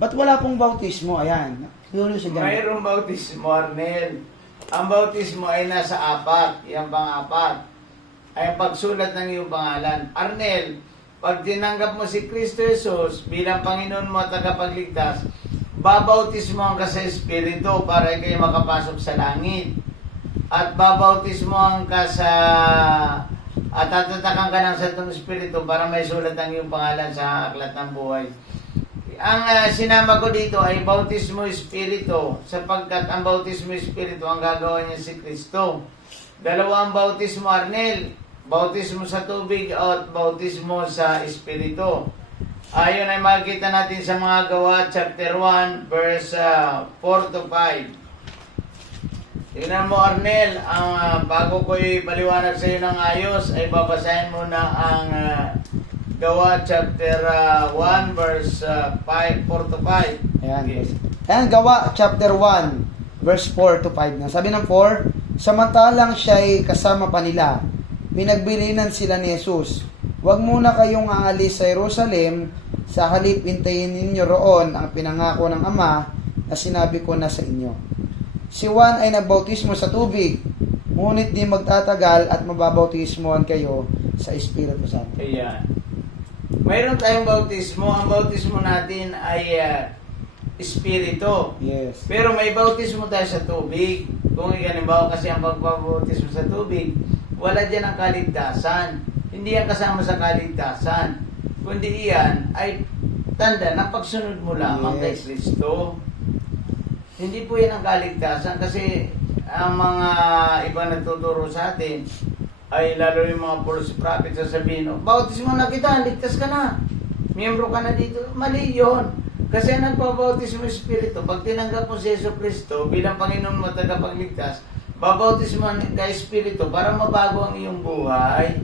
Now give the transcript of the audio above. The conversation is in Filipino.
Ba't wala pong bautismo? Ayan. Curious again. Mayroong bautismo, Arnel. Ang bautismo ay nasa 4. Yan pang-4. Ay pagsulat ng iyong pangalan. Arnel, pag tinanggap mo si Kristo Jesus bilang Panginoon mo at tagapagligtas, babautismohan ka sa Espiritu para kayo makapasok sa langit. At babautismohan ka sa... at tatatakan ka ng Santong Espiritu para may sulat ang iyong pangalan sa aklat ng buhay. Ang sinama ko dito ay bautismo Espiritu, sapagkat ang bautismo Espiritu ang gagawa niya si Kristo. Dalawa ang bautismo, Arnel. Bautismo sa tubig at bautismo sa Espiritu. Ayon ay makikita natin sa mga gawa, chapter 1, verse 4 to 5. Tingnan mo, Arnel, ang bago ko ipaliwanag sa iyo ng ayos, ay babasahin mo na ang gawa, chapter 1, verse 4 to 5. Ayan. Okay. Ayan, gawa, chapter 1, verse 4 to 5 na. Sabi ng 4, samantalang siya'y kasama pa nila, pinagbilinan sila ni Jesus. Huwag muna kayong aalis sa Jerusalem, sa halip hintayin ninyo roon ang pinangako ng Ama na sinabi ko na sa inyo. Si Juan ay nagbautismo sa tubig, ngunit di magtatagal at mababautismohan kayo sa Espiritu Santo. Ayan. Mayroon tayong bautismo. Ang bautismo natin ay Espiritu. Yes. Pero may bautismo tayo sa tubig. Kung halimbawa kasi ang pagbabautismo sa tubig, wala dyan ang kaligtasan. Hindi yan kasama sa kaligtasan. Kundi yan ay tanda ng pagsunod mo lamang kay Kristo. Hindi po yan ang kaligtasan kasi ang mga iba nagtuturo sa atin ay lalo yung mga false prophet sasabihin, bautismo na kita, ligtas ka na. Miyembro ka na dito. Mali yun. Kasi ang nagpabautismo Espiritu, pag tinanggap mo si Yesu Cristo bilang Panginoon mo tagapagligtas, babautismo ka Espiritu para mabago ang iyong buhay.